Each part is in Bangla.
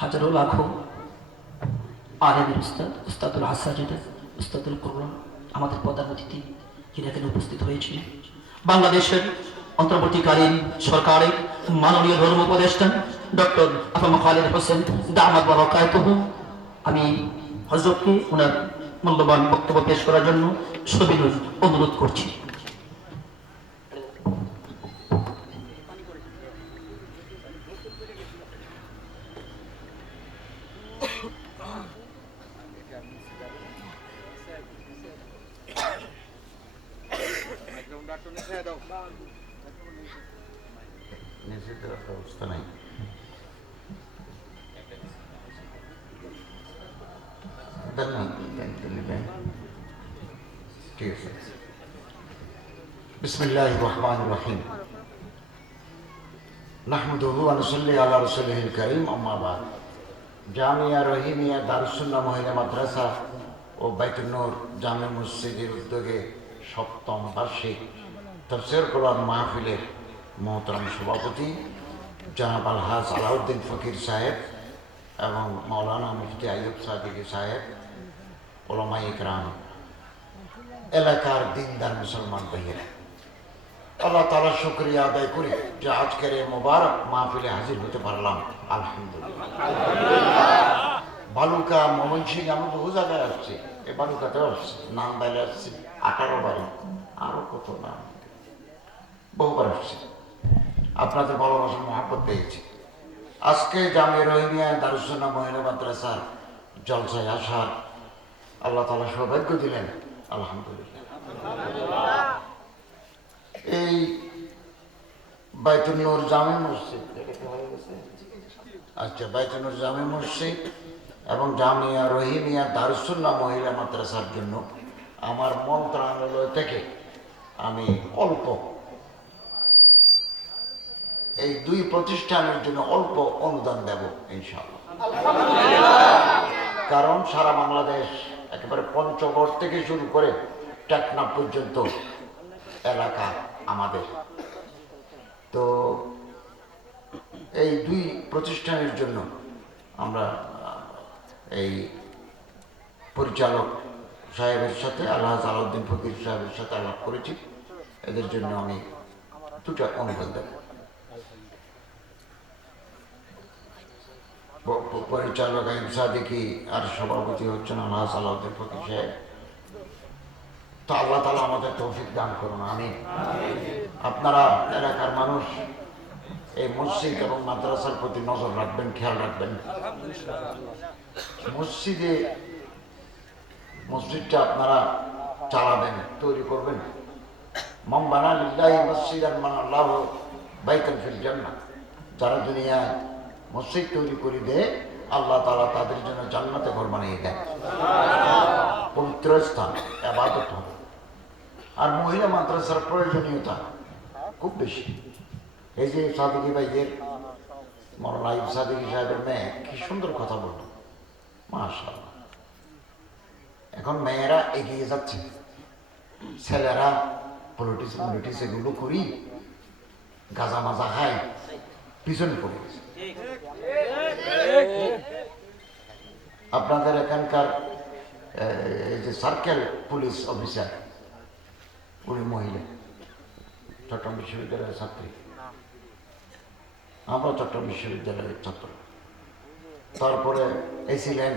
হাজারো লাখো আলেমের উস্তাদ, উস্তাদুল হাসাজিদ, উস্তাদুল কোরআন, আমাদের প্রধান অতিথি যিনি এখানে উপস্থিত হয়েছিলেন। বাংলাদেশের অন্তর্বর্তীকালীন সরকারের মাননীয় ধর্ম উপদেষ্টা ডক্টর আফাম খালিদ হোসেন দামাদ বাবাকায়তহ আমি হজরতকে ওনার মূল্যবান বক্তব্য পেশ করার জন্য সবিনয় অনুরোধ করছি। নিচে দেওয়ার ব্যবস্থা নাই দেন না, দেন, দিলে দেন। ঠিক আছে بسم الله الرحمن الرحيم نحمده ونصلي على رسوله الكريم أما بعد জামিয়া রহিমিয়া দারুসুন্না মহিলা মাদ্রাসা ও বাইতুল নূর জামে মসজিদের উদ্যোগে সপ্তম বার্ষিক তফসির কোরআন মাহফিলের মহতরম সভাপতি জনাব আলহাজ আলাউদ্দিন ফকির সাহেব এবং মৌলানা মুফতি আইয়ুব সাদিকি সাহেব ওলামাই ইকরাম, এলাকার দিনদার মুসলমান ভাইয়েরা। আল্লাহ তালা শুক্রিয়া আদায় করি যে আজকের এই মোবারক মাহফিলে হাজির হতে পারলাম। আলহামদুলিল্লাহ। বালুকা মোহন সিং, আমি বহু জায়গায় আসছি। এই বালুকাতেও আসছি, নাম বাইলে আসছি। আঠারো বাড়ি। আরও কত নাম? বহুবার আসছি। আপনাদের ভালোবাসা মহাব্বত পেয়েছি। আজকে জামিয়া রহিমিয়া দারুসনা মহিলা মাদ্রাসার জলসায় আসার আল্লাহ তালা সৌভাগ্য দিলেন, আলহামদুলিল্লাহ। এই বাইতুন্নুর জামে মসজিদ? আচ্ছা বাইতুন্নুর জামে মসজিদ এবং জামিয়া রহিমিয়া দারুসুল্লাহ মহিলা মাদ্রাসার জন্য আমার মন্ত্রণালয় থেকে আমি অল্প এই দুই প্রতিষ্ঠানের জন্য অল্প অনুদান দেব ইনশাআল্লাহ। কারণ সারা বাংলাদেশ একেবারে পঞ্চগড় থেকে শুরু করে টেকনা পর্যন্ত এলাকা আমাদের। তো এই দুই প্রতিষ্ঠানের জন্য আমরা এই পরিচালক সাহেবের সাথে আল্লাহ আলাউদ্দিন ফকির সাহেবের সাথে আলাপ করেছি। এদের জন্য আমি দুটো অনুদান দেব। পরিচালক আইন সাদিকি আর সভাপতি হচ্ছেন আল্লাহ আলাউদ্দিন ফকির সাহেব তো আল্লাহ তালা আমাদের তৌফিক দান করুন আমি আপনারা, এলাকার মানুষ, এই মসজিদ এবং মাদ্রাসার প্রতি নজর রাখবেন, খেয়াল রাখবেন। মসজিদে, মসজিদটা আপনারা চালাবেন, তৈরি করবেন। মম মসজিদান মান যারা দুনিয়ায় মসজিদ তৈরি করে দেয় আল্লাহ তালা তাদের জন্য জান্নাতে ঘর বানিয়ে দেন। পবিত্র স্থান আবাদত হবে। আর মহিলা মাদ্রাসার প্রয়োজনীয়তা খুব বেশি। এই যে সাদিকি ভাইয়ের মরলাইব সাদিকি সাহেবের মেয়ে, কি সুন্দর কথা বলল। মাশাআল্লাহ। এখন মেয়েরা এগিয়ে যাচ্ছে। ছেলেরা পলিটিক্স পলিটিক্স এগুলো করি গাজা মাজা খায়, পিছনে পড়ে গেছে। আপনাদের এখানকার যে সার্কেল পুলিশ অফিসার, উনি মহিলা, চট্টগ্রাম বিশ্ববিদ্যালয়ের ছাত্রী। আমরা চট্টগ্রাম বিশ্ববিদ্যালয়ের ছাত্র। তারপরে এসিলেন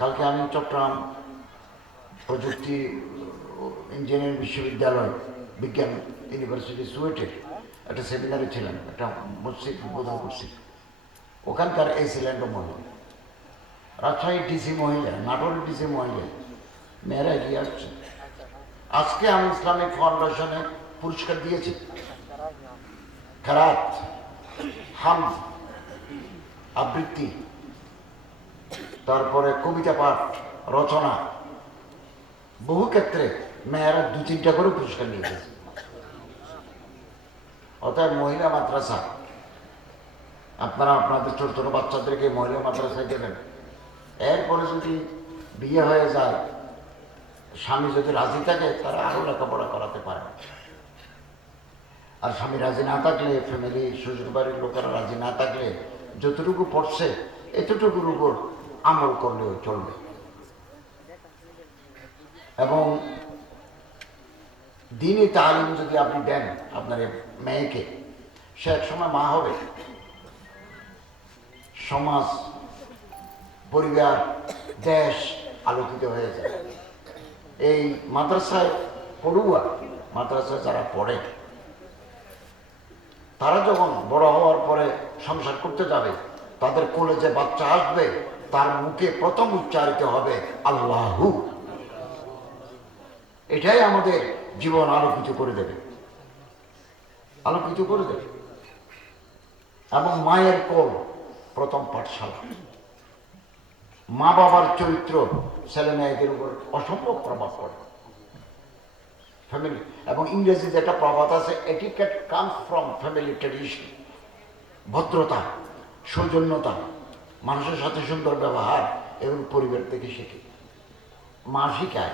কালকে আমি চট্টগ্রাম প্রযুক্তি ইঞ্জিনিয়ারিং বিশ্ববিদ্যালয়, বিজ্ঞান ইউনিভার্সিটি সুয়েটের একটা সেমিনারে ছিলাম, একটা মসজিদ উদ্বোধন করছি ওখানকার এই সিলেন্ডার মহিলা। রাজশাহী ডিসি মহিলা, নাটোর ডিসি মহিলা, মেয়েরা এগিয়ে আসছে। আজকে আমি ইসলামিক ফাউন্ডেশনে পুরস্কার দিয়েছি। খেরাত, হাম, আবৃত্তি, তারপরে কবিতা পাঠ, রচনা, বহু ক্ষেত্রে মেয়েরা দু তিনটা করে পুরস্কার নিয়ে গেছে অর্থাৎ মহিলা মাদ্রাসা আপনারা আপনাদের ছোট ছোট বাচ্চাদেরকে মহিলা মাদ্রাসায় দেবেন। এরপরে যদি বিয়ে হয়ে যায়, স্বামী যদি রাজি থাকে, তারা আরও লেখাপড়া করাতে পারে। আর স্বামী রাজি না থাকলে ফ্যামিলি শ্বশুর বাড়ির লোকেরা রাজি না থাকলে, যতটুকু পড়ছে, এতটুকুর উপর আমল করলেও চলবে। এবং দিনই তালিম যদি আপনি দেন আপনার মেয়েকে, সে এক সময় মা হবে। সমাজ, পরিবার, দেশ আলোকিত হয়ে যায়। এই মাদ্রাসায় পড়ুয়া, মাদ্রাসায় যারা পড়ে, তারা যখন বড় হওয়ার পরে সংসার করতে যাবে, তাদের কোলে যে বাচ্চা আসবে, তার মুখে প্রথম উচ্চারিত হবে আল্লাহু। এটাই আমাদের জীবন আলোকিত করে দেবে। আলোকিত করে দেবে। এবং মায়ের কোল প্রথম পাঠশালা। মা বাবার চরিত্র ছেলে মেয়েদের উপর অসম্ভব প্রভাব পড়ে। ফ্যামিলি এবং ইংরেজিতে একটা প্রবাদ আছে etiquette comes from family tradition ভদ্রতা, সৌজন্যতা, মানুষের সাথে সুন্দর ব্যবহার, এবং পরিবার থেকে শেখে। মা শিখায়,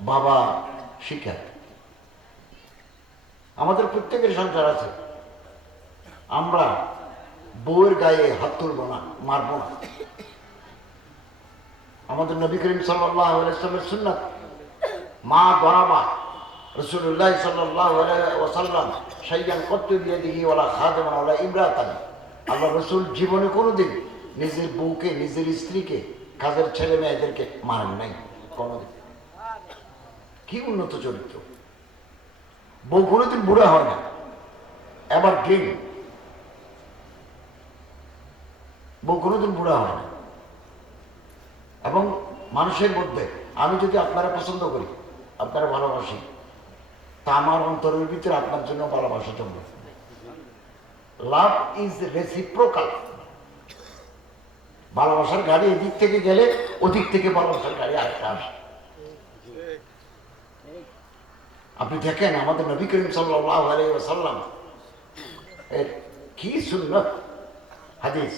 বাবা শিখায়। আমাদের প্রত্যেকের সংসার আছে। আমরা বউয়ের গায়ে হাত তুলব না, মারব না। আমাদের নবী করিম সাল্লাহ আলাইসলামের মা গরাবা রসুল্লাহ সাল্লাহ ওসাল্লাম সাইয়ান কত্ত দিয়ে দিঘি ওলা খাদেমান ওলা ইমরাতানি। আল্লাহ রসুল জীবনে কোনোদিন নিজের বউকে, নিজের স্ত্রীকে, কাজের ছেলে মেয়েদেরকে মারেন নাই, কোনোদিন। কি উন্নত চরিত্র। বউ কোনোদিন বুড়া হয় না। এবার গ্রিন বউ কোনোদিন বুড়া হয় না। এবং মানুষের মধ্যে আমি যদি আপনারা পছন্দ করি, আপনারা ভালোবাসি, তা আমার অন্তরের ভিতরে আপনার জন্য ভালোবাসা জন্ম লাভ ইজ রেসিপ্রোকাল ভালোবাসার গাড়ি এদিক থেকে গেলে ওদিক থেকে ভালোবাসার গাড়ি আরেকটা আসে। আপনি দেখেন আমাদের নবী করিম সাল্লাহ আলাইসাল্লাম এর কি সুন্নত? হাদিস।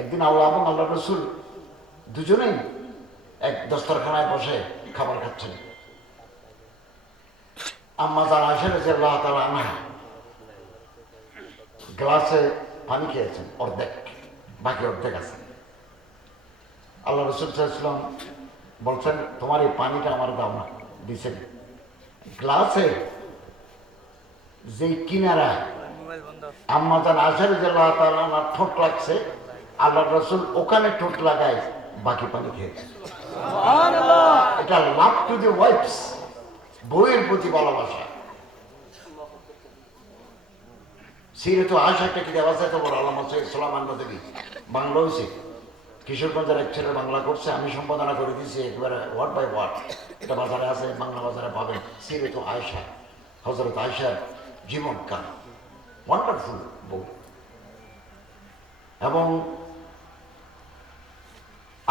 একদিন আল্লাহ এবং আল্লাহ রসুল দুজনেই এক দস্তরখানায় বসে খাবার খাচ্ছেন। আম্মা যারা আসেন যে আল্লাহ তালা আনা গ্লাসে পানি খেয়েছেন, অর্ধেক, বাকি অর্ধেক আছে। আল্লাহ রসুল সাল্লাম বলছেন, তোমার এই পানিটা আমার দাও না। দিছেন। গ্লাসে যে কিনারা আম্মা যান আসার যে আল্লাহ তালা ঠোঁট লাগছে আল্লাহ রসুল ওখানে ঠোঁট লাগায় বাকি পানি খেয়েছে এটা লাভ টু দি ওয়াইফস বইয়ের প্রতি ভালোবাসা। সিরেত আশা একটা কিতাব আছে? তো বড় আলম আছে ইসলাম আন্ন দেবী বাংলা হয়েছে কিশোরগঞ্জের এক ছেলে বাংলা করছে আমি সম্পাদনা করে দিয়েছি একবারে ওয়ার্ড বাই ওয়ার্ড এটা বাজারে আছে বাংলা বাজারে পাবেন। সিরেত আয়সা হজরত আয়সার জীবন কাল ওয়ান্ডারফুল বই এবং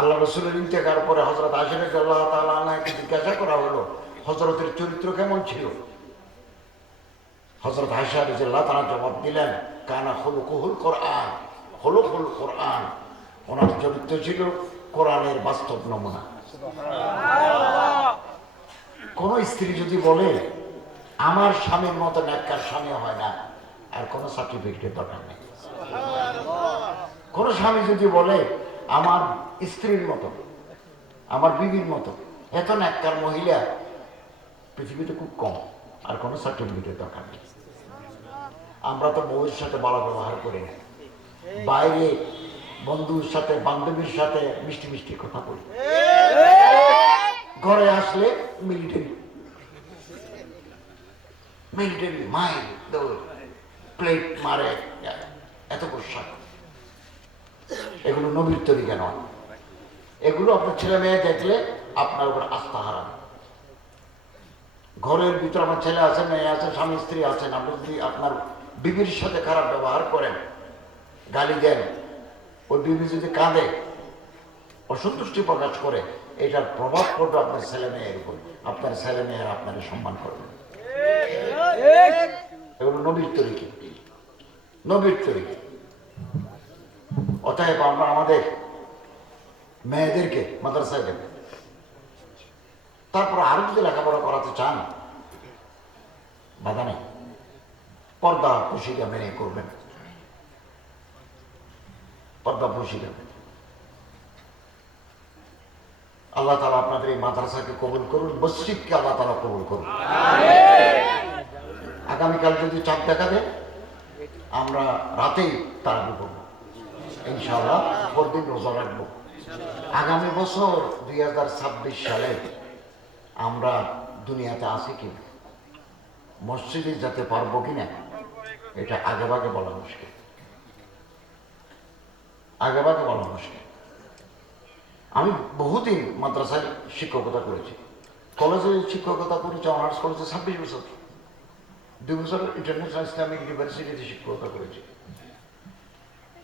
আল্লাহ রসুলের ইন্তেকার পরে হজরত আশির আল্লাহ তালাকে জিজ্ঞাসা করা হলো হজরতের চরিত্র কেমন ছিল? হজরত আশা রাজিয়াল্লাহ তারা জবাব দিলেন কানা হলুকুহুল কোরআন হলুকুল কোরআন। ওনার চরিত্র ছিল কোরআনের বাস্তব নমুনা। কোন স্ত্রী যদি বলে আমার স্বামীর মতো ন্যাক্কার স্বামী হয় না আর কোনো সার্টিফিকেটের দরকার নেই। কোন স্বামী যদি বলে আমার স্ত্রীর মতো, আমার বিবির মতো। এত ন্যাক্কার মহিলা পৃথিবীতে খুব কম, আর কোনো সার্টিফিকেটের দরকার নেই। আমরা তো বউয়ের সাথে ভালো ব্যবহার করি না। বাইরে বন্ধুর সাথে, বান্ধবীর সাথে মিষ্টি মিষ্টি কথা বলি। ঘরে আসলে মিলিটারি মিলিটারি মাইল দৌড় প্লেট মারে, এত পোশাক। এগুলো নবীর তরিকা নয়। এগুলো আপনার ছেলে মেয়ে দেখলে আপনার উপর আস্থা হারান ঘরের ভিতরে আমার ছেলে আছে, মেয়ে আছে, স্বামী, স্ত্রী আছেন, আপনি যদি আপনার বিবির সাথে খারাপ ব্যবহার করেন, গালি দেন ওই বিবি যদি কাঁদে, অসন্তুষ্টি প্রকাশ করে, এটার প্রভাব পড়বে আপনার ছেলে মেয়ের উপর। আপনার ছেলে মেয়েরা আপনাকে সম্মান করবে এগুলো নবীর তরিকে। নবীর তরিকে। অতএব আমরা আমাদের মেয়েদেরকে মাদ্রাসায় দেব। তারপর আরও যদি লেখাপড়া করাতে চান বাধা নেই। পর্দা খুশিটা মেনে করবেন। পর্দা বসিলেন আল্লাহ তালা আপনাদের এই মাদ্রাসাকে কবুল করুন মসজিদকে আল্লাহ তালা কবুল করুন। আগামীকাল যদি চাপ দেখা দেয় আমরা রাতেই তারাবি করব। ইনশাআল্লাহ পরদিন রোজা রাখব। আগামী বছর দুই হাজার ছাব্বিশ সালে আমরা দুনিয়াতে আছি কি মসজিদে যেতে পারব কিনা এটা আগেভাগে বলা মুশকিল। আগেভাগে বলা মুশকিল। আমি বহুদিন মাদ্রাসায় শিক্ষকতা করেছি। কলেজে শিক্ষকতা করেছি, অনার্স কলেজে ছাব্বিশ বছর। দুই বছর ইন্টারন্যাশনাল ইসলামিক ইউনিভার্সিটিতে শিক্ষকতা করেছি।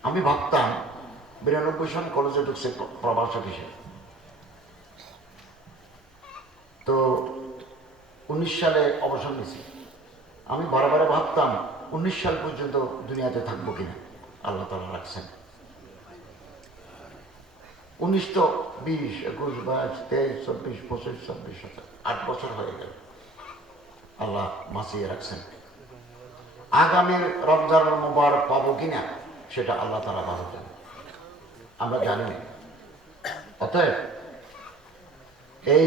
আমি ভাবতাম, বিরানব্বই সাল কলেজে ঢুকছে প্র- প্রভাষক হিসেবে তো উনিশ সালে অবসর নিয়েছি। আমি বারে বারে ভাবতাম, উনিশ সাল পর্যন্ত দুনিয়াতে থাকব কিনা, আল্লাহ তালা রাখছেন। উনিশ তো বিশ, একুশ, বাইশ, তেইশ, চব্বিশ, পঁচিশ, ছাব্বিশ আট বছর হয়ে গেল। আল্লাহ মাসিয়ে রাখছেন। আগামীর রমজান মুবারক পাবো কিনা সেটা আল্লাহ তারা ভালো জানে আমরা জানি। অতএব এই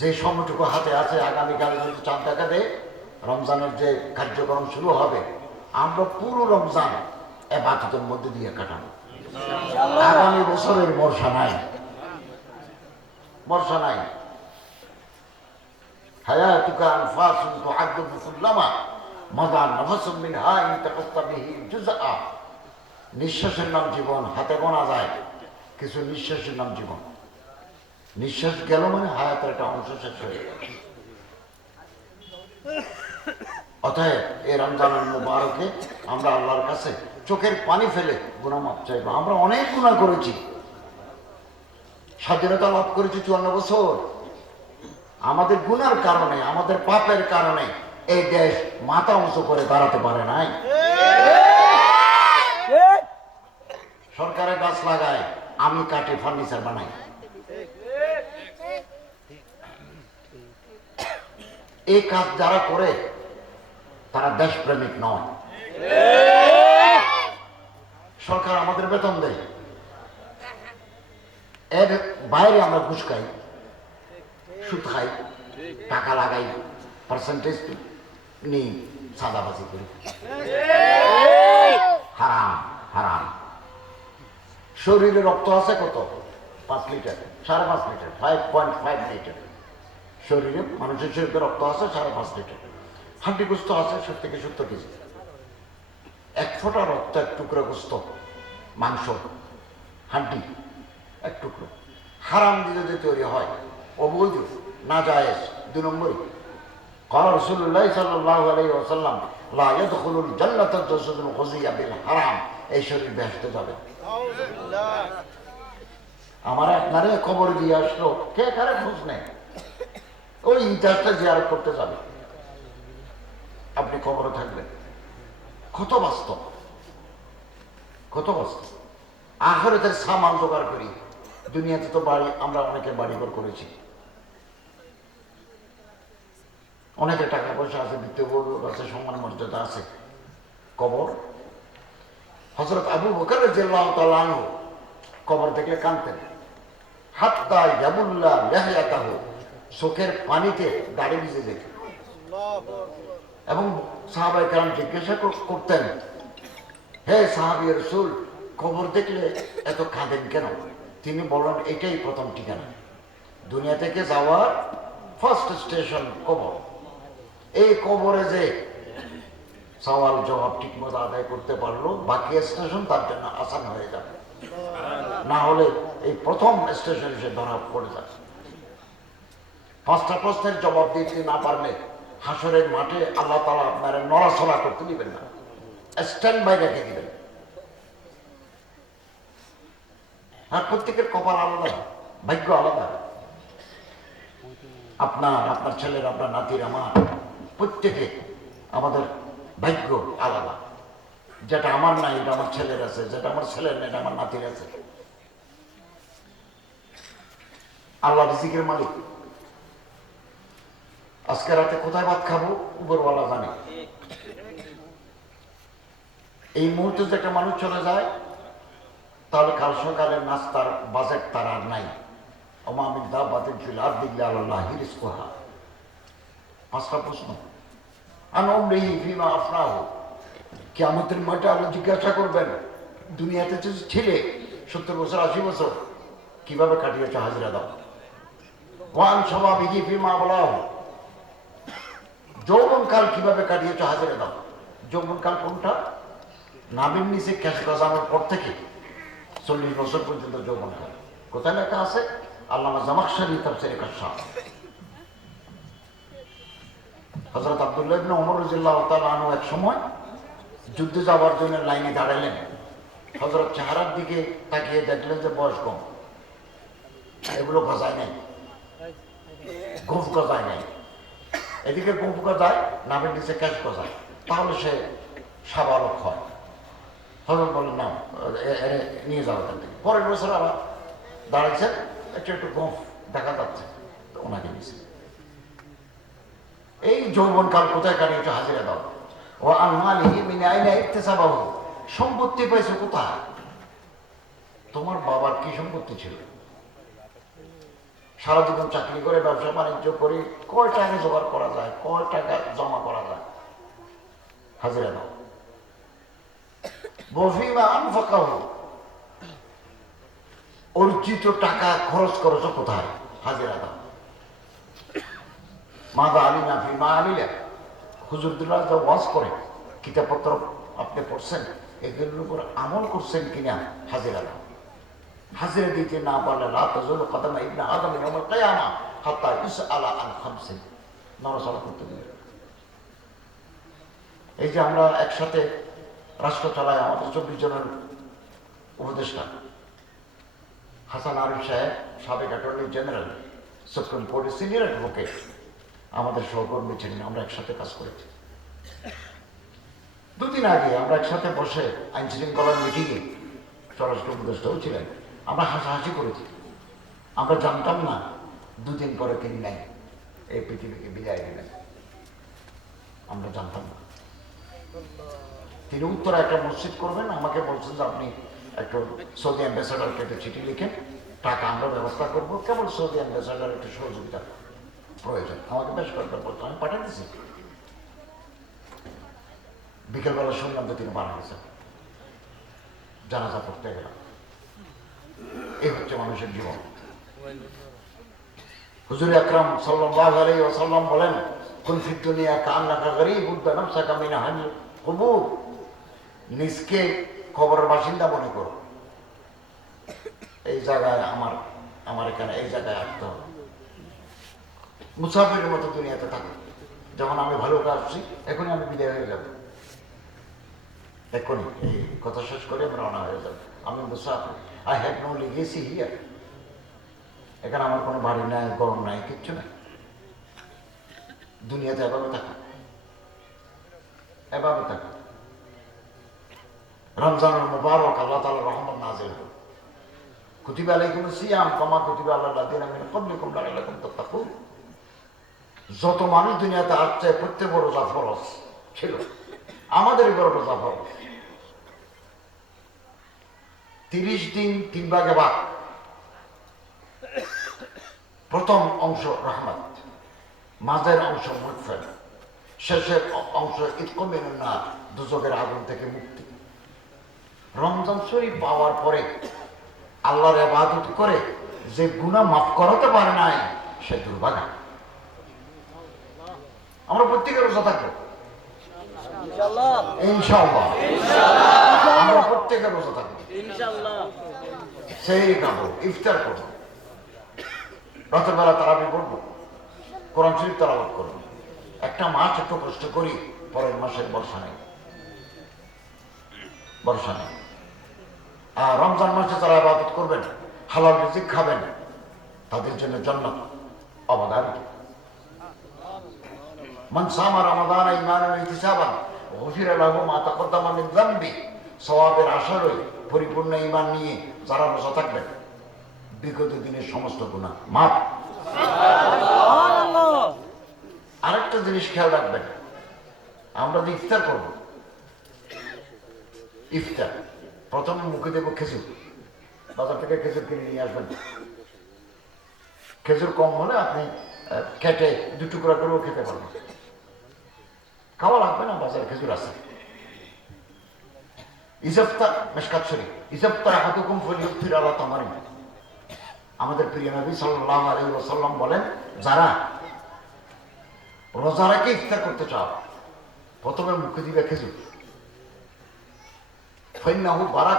যে সময়টুকু হাতে আছে, আগামীকাল যদি চাঁদ দেখা দেয়, রমজানের যে কার্যক্রম শুরু হবে, আমরা পুরো রমজান এ বাতিতের মধ্যে দিয়ে কাটাবো। আগামী বছরের বর্ষা নাই। বর্ষা নাই। তুআদ্দু বিকুল্লামা মাদা নফসুম মিনহা ইন তাকাত্তা বিহি জুজআ নিঃশ্বাসের নাম জীবন, হাতে গোনা যায়। কিছু নিঃশ্বাসের নাম জীবন। নিঃশ্বাস গেল মানে হায়াতের একটা অংশ শেষ হয়ে অতএব এই রমজানের মুবারকে আমরা আল্লাহর কাছে চোখের পানি ফেলে গুণামাপ চাইব। আমরা অনেক গুণা করেছি। স্বাধীনতা লাভ করেছি চুয়ান্ন বছর। আমাদের গুনার কারণে, আমাদের পাপের কারণে এই দেশ মাথা উঁচু করে দাঁড়াতে পারে নাই। সরকারের গাছ লাগায় আমি কাটে, ফার্নিচার বানাই। এই কাজ যারা করে, তারা দেশপ্রেমিক নয়। সরকার আমাদের বেতন দেয়। এর বাইরে আমরা ঘুষ খাই, সুদ খাই, টাকা লাগাই পার্সেন্টেজ নিই, সাদাবাজি করি। হারাম হারাম। শরীরে রক্ত আছে কত পাঁচ লিটার সাড়ে পাঁচ litre five point five litre শরীরে মানুষের শরীরে রক্ত আছে সাড়ে পাঁচ লিটার হাড্ডি গোস্ত আছে সত্তর থেকে সত্তর কেজি এক ফোঁটা রক্ত এক টুকরো গোস্ত মাংস হাড্ডি এক টুকরো হারাম দিয়ে যদি তৈরি হয় অবৈধ না যায় দুই নম্বরই قال رسول الله صلى الله عليه وسلم لا يدخل الجنة جسد غزي بالحرام এই শরীর বেহেশতে যাবে। আমার আপনারে খবর দিয়ে আসলো কে কারে খোঁজ নেই ওই ইতিহাসটা জিয়ারত করতে যাবে। আপনি খবরে থাকবেন। কত বাস্তব? কত বাস্তব? আখরেতের সামান জোগাড় করি। দুনিয়াতে তো বাড়ি আমরা অনেকে বাড়িঘর করেছি। অনেকে টাকা পয়সা আছে বিত্তবর্গ আছে সম্মান মর্যাদা আছে। কবর হজরত আবু বকর জেল্লাহ তালানহ কবর থেকে কানতেন হাত্তা ইয়াবুল্লাহ লেহায়াতাহ, চোখের পানিতে দাড়ি ভিজে যেত। এবং সাহাবাই কারণ জিজ্ঞাসা কর- করতেন, হে সাহাবি রসুল, কবর দেখলে এত কাঁদেন কেন? তিনি বলেন এটাই প্রথম ঠিকানা। দুনিয়া থেকে যাওয়ার ফার্স্ট স্টেশন কবর। এই কবরে যে সওয়াল জবাব ঠিক মতো আদায় করতে পারল, বাকি স্টেশন তার জন্য আসান হয়ে যাবে। না হলে এই প্রথম স্টেশন সে ধরা পড়ে যাবে। পাঁচটা প্রশ্নের জবাব দিতে না পারলে হাসরের মাঠে আল্লাহ তালা আপনার নড়াচড়া করতে দিবেন না। স্ট্যান্ড বাই রেখে দিবেন। আর প্রত্যেকের কপাল আলাদা ভাগ্য আলাদা। আপনার আপনার ছেলের, আপনার নাতির, আমার, প্রত্যেকে আমাদের ভাগ্য আলাদা। যেটা আমার নাই, এটা আমার ছেলের আছে, যেটা আমার ছেলের নাই, এটা আমার নাতির আছে। আল্লাহ রিজিকের মালিক। আজকে রাতে কোথায় ভাত খাব, উপরওয়ালা জানে। এই মুহূর্তে যে একটা মানুষ চলে যায়, তাহলে কাল সকালে নাস্তার বাজেট তার আর নাই। অমামিন দা বাতিল ফিল আর দিল্লা আল্লাহ পাঁচটা প্রশ্ন। আনমরিহি ফিমা আফনাহ কেমতের মাঠে আল্লাহ জিজ্ঞাসা করবেন? দুনিয়াতে যে ছিলে, সত্তর বছর, আশি বছর, কীভাবে কাটিয়েছ হাজিরা দাও? ওয়ান স্বভাবিকি ফিমা বলাহ যৌবনকাল কীভাবে কাটিয়েছ হাজিরা দাও? যৌবনকাল কোনটা? নাবির নিচে ক্যাশ গজানোর পর থেকে চল্লিশ বছর পর্যন্ত যৌবনকাল। কোথায় লেখা আছে? আল্লামা জামাকশারি তাফসিরে কাশা হজরত আব্দুল্লাহ ইবনে ওমর রাদিয়াল্লাহু তাআলা এক সময় যুদ্ধে যাওয়ার জন্য লাইনে দাঁড়ালেন। হজরত চেহারার দিকে তাকিয়ে দেখলেন যে বয়স কম। এগুলো গজায় নাই। গোফ গজায় নাই। এদিকে গোফ গজায়, নামের নিচে ক্যাশ গজায়। তাহলে সে সাবালক হয়। হজরত বলেন না নিয়ে যাওয়া থেকে। পরের বছর আবার দাঁড়াইছেন, একটু একটু গোফ দেখা যাচ্ছে। ওনাকে নিয়েছে এই যৌবনকাল কোথায় কাটিয়েছো হাজিরা দাও। ও আনমালিহি সম্পত্তি পাইছো কোথায়? তোমার বাবার কি সম্পত্তি ছিল? সারা জীবন চাকরি করে, ব্যবসা বাণিজ্য করে, কয় টাকা জোগাড় করা যায়, কয় টাকা জমা করা যায়? হাজিরা দাও। বফিমা অর্জিত টাকা খরচ করেছ কোথায়? হাজিরা দাও। মাদা আলী নাফি মা আলিলা হুজুরদুল্লাহ যা ওয়াজ করে, কিতাবপত্র আপনি পড়ছেন, এগুলোর উপর আমল করছেন কিনা হাজিরা দাও হাজিরা দিতে না পারলে আদম কিয়ামা হাত্তা আন খামসিন। নরসালা করতে এই যে আমরা একসাথে রাষ্ট্র চালাই আমাদের চব্বিশ জনের উপদেষ্টা, হাসান আরিফ সাহেব, সাবেক অ্যাটর্নি জেনারেল, সুপ্রিম কোর্টের সিনিয়র অ্যাডভোকেট আমাদের সহকর্মী ছিলেন, আমরা একসাথে কাজ করেছি। দুদিন আগে আমরা একসাথে বসে আইন শৃঙ্খলার মিটিংয়ে স্বরাষ্ট্র উপদেষ্টাও ছিলেন। আমরা হাসাহাসি করেছি। আমরা জানতাম না দুদিন পরে তিনি নেন এই পৃথিবীকে বিদায় দিলেন আমরা জানতাম না। তিনি উত্তরে একটা মসজিদ করবেন, আমাকে বলছেন যে আপনি একটু সৌদি অ্যাম্বাসাডারকে একটু চিঠি লিখেন, টাকা আমরা ব্যবস্থা করব। কেবল সৌদি অ্যাম্বাসাডার একটু সহযোগিতা প্রয়োজন। আমাকে বেশ কয়েকটা বলতো আমি পাঠিয়ে দিছি। বিকেলবেলা শুনলাম যে তিনি মারা গেছেন জানাজা পড়তে গেলাম। এই হচ্ছে মানুষের জীবন। হুজুর আকরাম ওয়াসাল্লাম বলেন, কুন ফিদ দুনিয়া কান্নাকা গরিব, উদ্দা কুবুর। নিজকে খবরের বাসিন্দা মনে করো। এই জায়গায় আমার আমার এখানে এই জায়গায় আসতে হবে। মুসাফিরের মতো দুনিয়াতে থাকো। যখন আমি ভালো আসছি, এখনই আমি বিদায় হয়ে যাব। এখনই, এই কথা শেষ করে আমি রওনা হয়ে যাব। আমি মুসাফির I have no legacy here এখানে আমার কোনো বাড়ি নাই গরম নাই, কিচ্ছু নাই। দুনিয়াতে এভাবে থাকা। এভাবে থাকা। রমজানুল মুবারক আল্লাহ তাআলা রহমত নাজিল হোক। কুতিবা আলাইকুম সিয়াম, কামা কুতিবা আলাল লাযিনা মিন ক্বাবলিকুম লাআল্লাকুম তাত্তাকুন। যত মানুষ দুনিয়াতে আসছে প্রত্যেক বড় রোজা ফরজ ছিল। আমাদের রোজা ফরজ তিরিশ দিন, তিন ভাগে ভাগ। প্রথম অংশ রহমত। মাঝের অংশ মুৎফের শেষের অংশ ইতকমেন না দুজকের আগুন থেকে মুক্তি। রমজান শরীফ পাওয়ার পরে আল্লাহর আবাদত করে যে গুণা মাফ করাতে পারে নাই, সে দুর্ভাগা। আমরা প্রত্যেকের রোজা থাকব আমরা প্রত্যেকের রোজা থাকব সেই খাব ইফতার করব। রাতের বেলা তারাবি পড়ব কোরআন শরীফ তালাবাদ করব। একটা মাস একটু কষ্ট করি পরের মাসের বর্ষা নেই। বর্ষা নেই। আর রমজান মাসে তারা আবাদত করবেন হালাল রিজিক খাবেন তাদের জন্য জন্নত অবদারিত من صام رمضان ايمانا واحتسابا غفر له ما تقدم من ذنبه সওয়াবের আশারই পরিপূর্ণ ইমান নিয়ে যারা রোজা থাকবেন বিগত দিনের সমস্ত গুণা মাপ আরেকটা জিনিস খেয়াল রাখবেন আমরা যে ইফতার করব ইফতার প্রথমে মুখে দেবো খেজুর বাজার থেকে খেজুর কিনে নিয়ে আসবেন খেজুর কম হলে আপনি আহ, কেটে দু টুকরা করেও খেতে পারবেন খাওয়া লাগবে না বাজারে খেজুর আছে ইজফতা মেশকাত শরীফ ইজফতা হাতুকুম ফলিউফির আলা তামারিন আমাদের প্রিয় নবী সাল্লাল্লাহু আলাইহি ওয়াসাল্লাম বলেন যারা রোজা রেখে ইফতার করতে চাও। প্রথমে মুখে দিবে খেজুর। ফাইন্নাহু বারাক